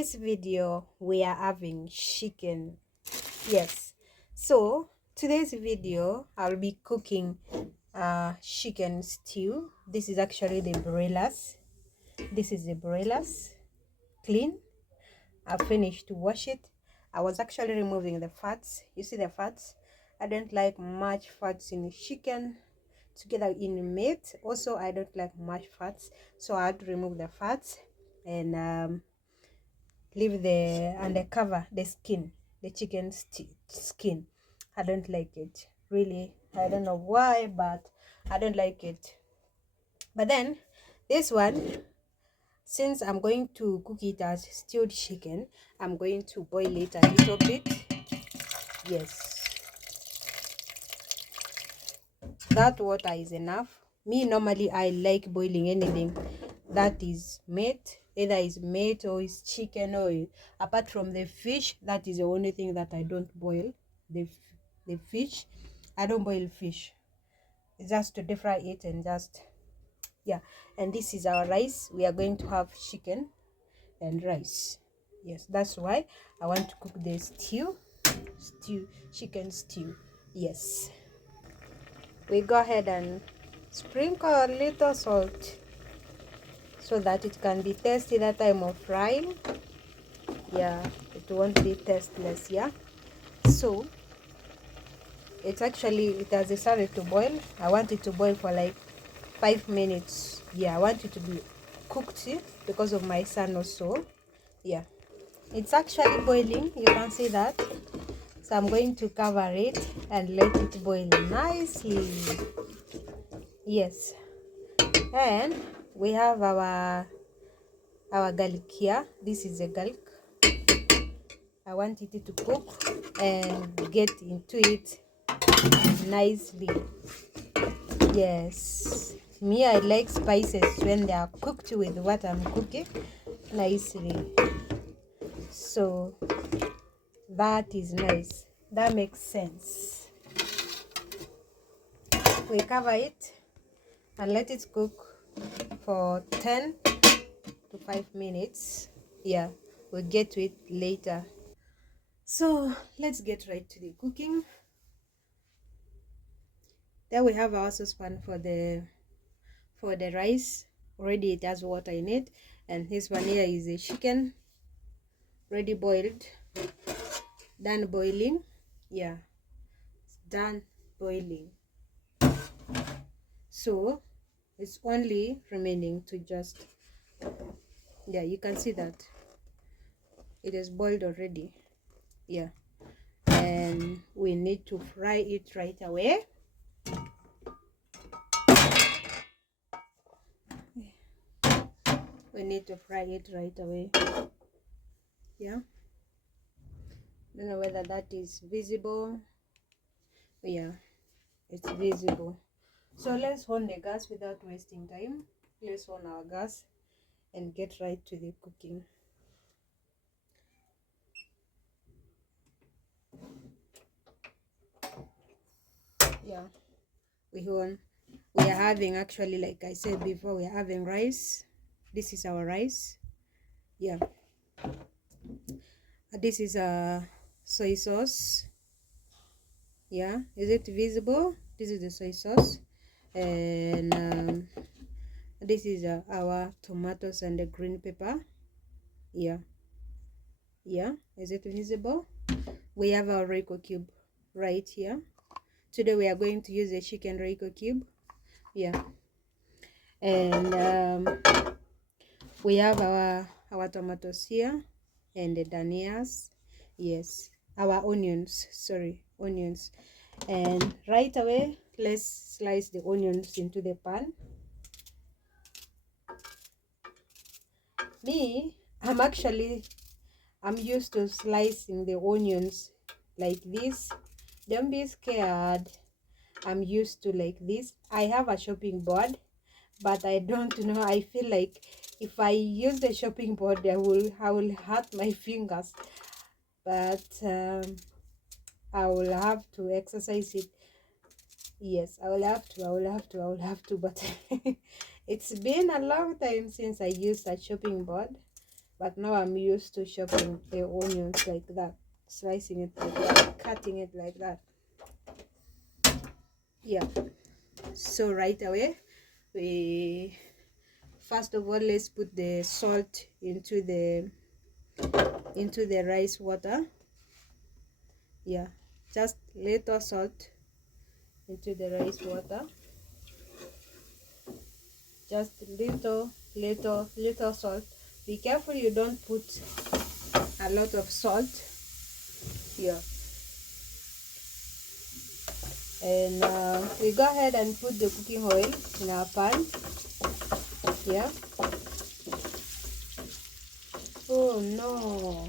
today's video we are having chicken. Yes, so today's video I'll be cooking chicken stew. This is actually the broilers. This is the broilers, clean. I finished to wash it. I was actually removing the fats. You see the fats? I don't like much fats in chicken together in meat. Also, I don't like much fats, so I had to remove the fats and leave the and cover the skin, the chicken skin. I don't like it, really. I don't know why, but I don't like it. But then this one, since I'm going to cook it as stewed chicken, I'm going to boil it a little bit. Yes, that water is enough. Me, normally I like boiling anything that is meat, either is meat or is chicken, or apart from the fish. That is the only thing that I don't boil. The fish, I don't boil fish. It's just to deep fry it and just, yeah. And this is our rice. We are going to have chicken and rice. Yes, that's why I want to cook the chicken stew. Yes, we go ahead and sprinkle a little salt so that it can be tasty that time of frying. Yeah, it won't be tasteless. Yeah, so it has started to boil. I want it to boil for like 5 minutes. Yeah, I want it to be cooked because of my son also. Yeah, it's actually boiling, you can see that. So I'm going to cover it and let it boil nicely. Yes, and we have our garlic here. This is a garlic. I want it to cook and get into it nicely. Yes, me, I like spices when they are cooked with what I'm cooking nicely. So that is nice. That makes sense. We cover it and let it cook for 10 to 5 minutes. Yeah, we'll get to it later. So let's get right to the cooking. There we have our saucepan for the rice. Already it has water in it, and this one here is a chicken ready boiled, done boiling. Yeah, it's done boiling. So it's only remaining to just, yeah, you can see that it is boiled already. Yeah, and we need to fry it right away. We need to fry it right away. Yeah, don't know whether that is visible. Yeah, it's visible. So let's on the gas without wasting time. Let's on our gas and get right to the cooking. Yeah, we are having, actually, like I said before, we are having rice. This is our rice. Yeah, this is a soy sauce. Yeah, is it visible? This is the soy sauce, and this is our tomatoes and the green pepper. Yeah, is it visible? We have our Royco cube right here. Today we are going to use a chicken Royco cube. Yeah, and we have our tomatoes here and the danias. Yes, our onions, sorry, onions. And right away, let's slice the onions into the pan. Me, I'm used to slicing the onions like this. Don't be scared. I'm used to like this. I have a chopping board, but I don't know. I feel like if I use the chopping board, I will hurt my fingers. But I will have to exercise it. Yes, I will have to. But it's been a long time since I used a chopping board. but now I'm used to chopping the onions like that, slicing it like that, cutting it like that. Yeah, so right away, we first of all, let's put the salt into the rice water. Yeah, just little salt into the rice water, just little salt. Be careful you don't put a lot of salt. Yeah, and we go ahead and put the cooking oil in our pan. Yeah. Oh no,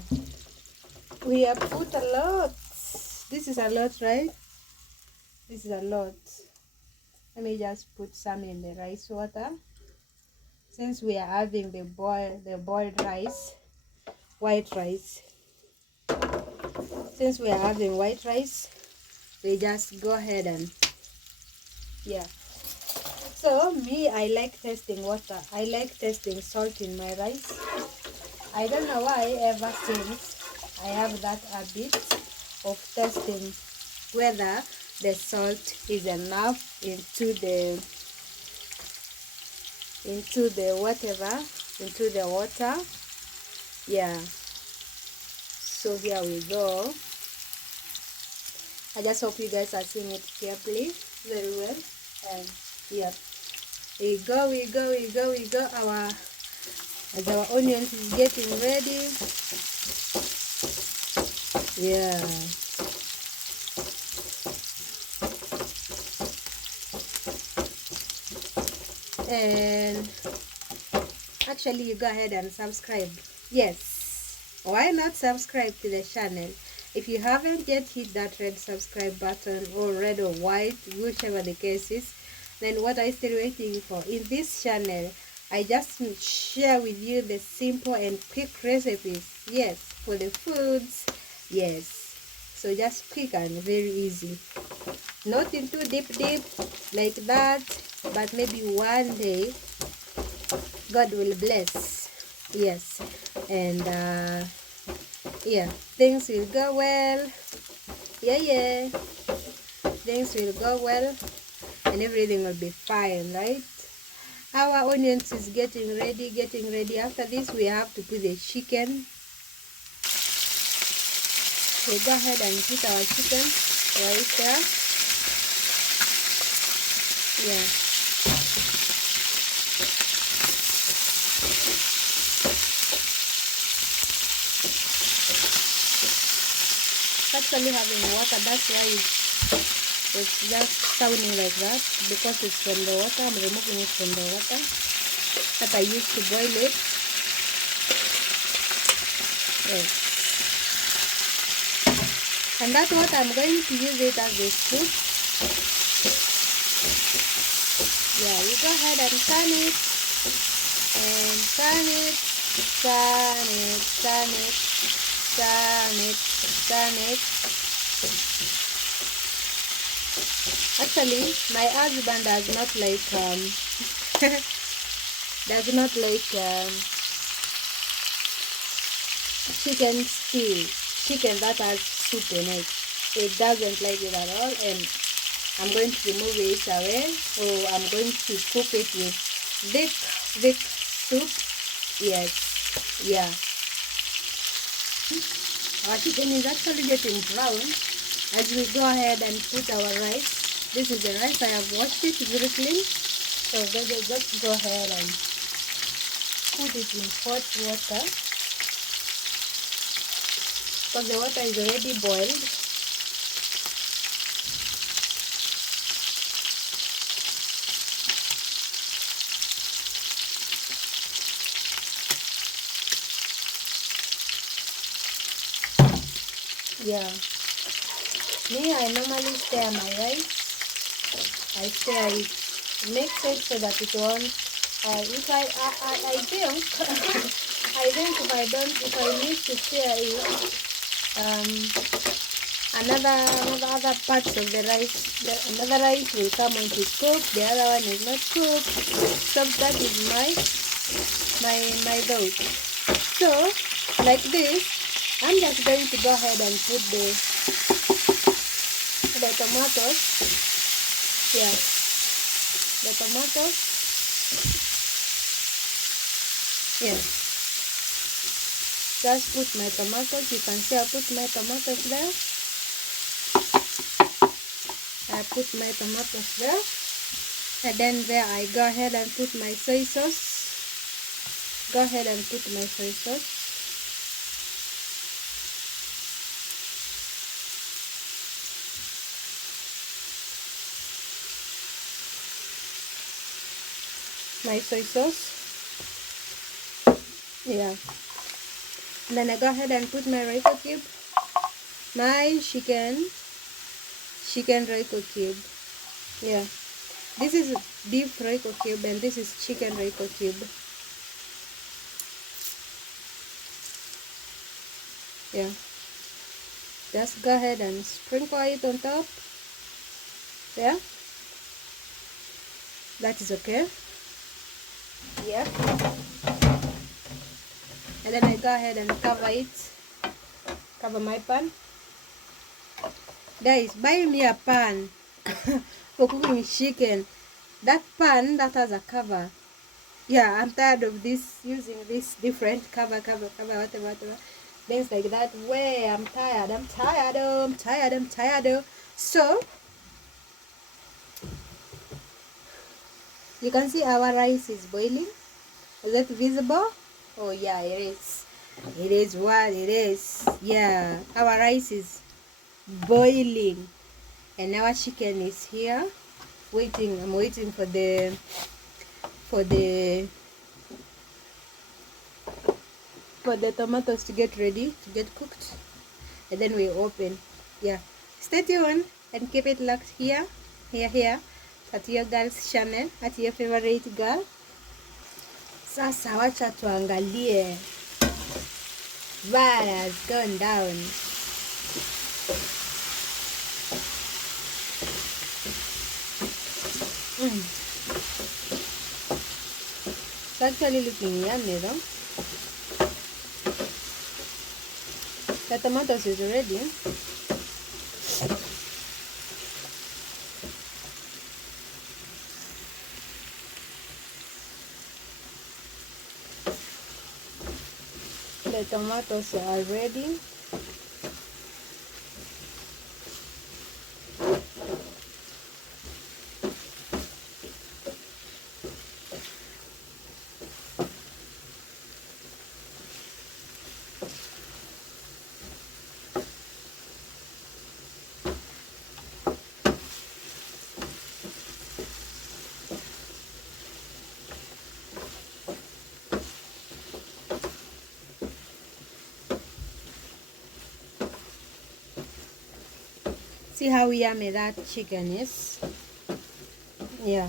we have put a lot. This is a lot, right? This is a lot. Let me just put some in the rice water, since we are having the boiled rice, white rice. Since we are having white rice, we just go ahead and, yeah. So me, I like tasting water. I like tasting salt in my rice. I don't know why, ever since I have that habit of testing whether the salt is enough into the whatever, into the water. Yeah, so here we go. I just hope you guys are seeing it carefully, very well. And yeah, we go. As our onions is getting ready. Yeah. And actually, you go ahead and subscribe. Yes, why not subscribe to the channel? If you haven't yet hit that red subscribe button, or red or white, whichever the case is, then what are you still waiting for? In this channel, I just share with you the simple and quick recipes. Yes, for the foods. Yes, so just quick and very easy. Not into deep like that, but maybe one day God will bless. Yes, and yeah, things will go well. Yeah, things will go well and everything will be fine, right? Our onions is getting ready. After this, we have to put the chicken. We go ahead and put our chicken right there. Yeah. Actually having water, that's why it's just sounding like that, because it's from the water. I'm removing it from the water that I used to boil it. Yes. And that water, I'm going to use it as the soup. Yeah, you go ahead and turn it, and turn it. Actually, my husband does not like chicken stew, chicken that has soup in it. It doesn't like it at all, and I'm going to remove it away. So I'm going to cook it with thick soup. Yes, yeah. Our chicken is actually getting brown as we go ahead and put our rice. This is the rice. I have washed it very clean. So just go ahead and put it in hot water, because the water is already boiled. Yeah, me, I normally stir my rice. I stir it, mix it so that it won't. If I think if I need to stir it, other parts of the rice, another rice will come on to cook. The other one is not cooked. So that is my thought. So like this, I'm just going to go ahead and put the tomatoes. Yeah, the tomatoes. Yeah, just put my tomatoes. You can see I put my tomatoes there. I put my tomatoes there, and then there I go ahead and put my soy sauce. Go ahead and put my soy sauce. My soy sauce. Yeah. And then I go ahead and put my Royco cube. My chicken Royco cube. Yeah. This is beef Royco cube and this is chicken Royco cube. Yeah. Just go ahead and sprinkle it on top. Yeah. That is okay. Yeah. And then I go ahead and cover it. Cover my pan. Guys, buy me a pan for cooking chicken. That pan that has a cover. Yeah, I'm tired of this, using this different cover, whatever. Things like that. Way, I'm tired. So, you can see our rice is boiling. Is that visible? Oh yeah, it is. It is what it is. Yeah, our rice is boiling. And our chicken is here. Waiting. I'm waiting for the tomatoes to get ready, to get cooked, and then we open. Yeah, stay tuned and keep it locked here at your girl's channel, at your favorite girl. Sasa wacha tuangalie what has gone down. It's actually looking yummy though. The tomatoes is ready. The tomatoes are ready. See how yummy that chicken is. Yeah,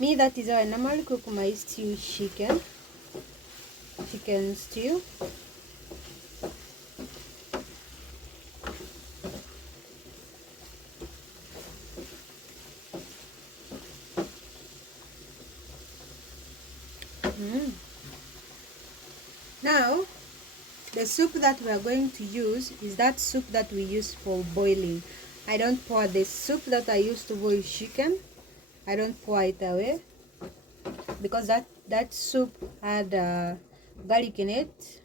me, that is how I normally cook my stew chicken stew. Now the soup that we are going to use is that soup that we use for boiling. I don't pour the soup that I used to boil chicken. I don't pour it away because that soup had garlic in it.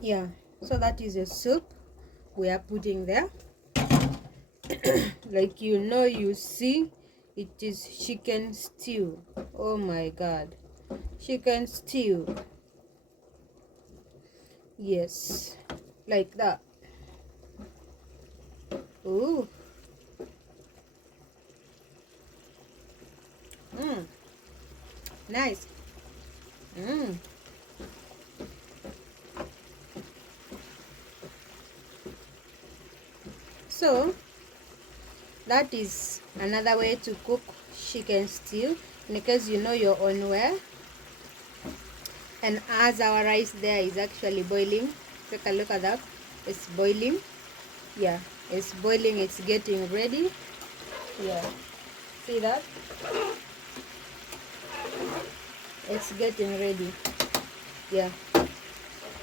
Yeah, so that is a soup we are putting there. Like you see, it is chicken stew. Oh my god, chicken stew. Yes, like that. Ooh. Nice. So that is another way to cook chicken stew, in case you know your own way. And as our rice there is actually boiling, take a look at that. It's boiling. Yeah, it's boiling. It's getting ready. Yeah, see that? It's getting ready. Yeah,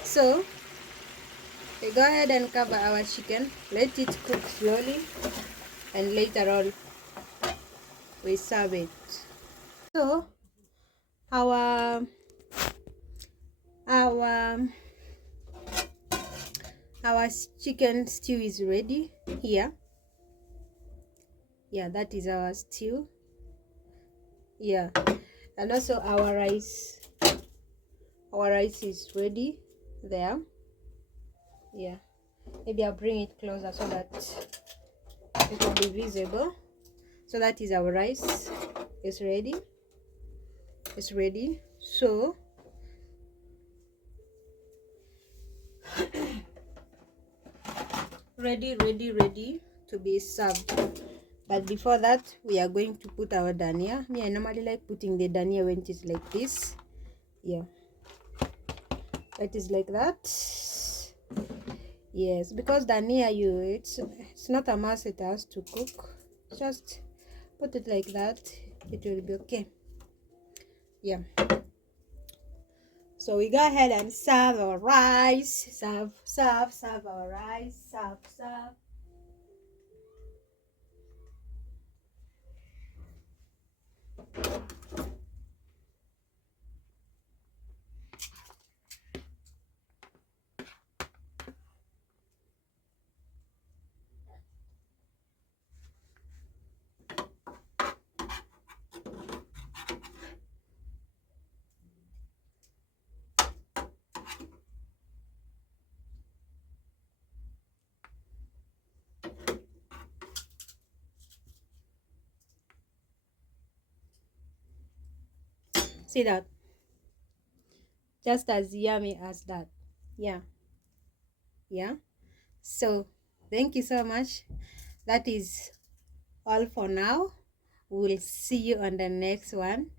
so we go ahead and cover our chicken, let it cook slowly, and later on we serve it. So our our our chicken stew is ready here. Yeah, that is our stew. Yeah, and also our rice is ready there. Yeah, maybe I'll bring it closer so that it will be visible. So that is our rice. It's ready. It's ready. So ready to be served. But before that, we are going to put our dania. Me, I normally like putting the dania when it is like this. Yeah, it is like that. Yes, because dania, it's not a must it has to cook. Just put it like that, it will be okay. Yeah, so we go ahead and serve our rice. Serve our rice. Serve. See that? Just as yummy as that. Yeah, yeah. So thank you so much. That is all for now. We'll see you on the next one.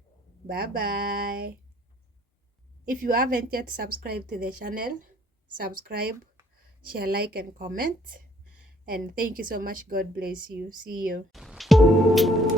Bye bye. If you haven't yet subscribed to the channel, subscribe, share, like, and comment. And thank you so much. God bless you. See you.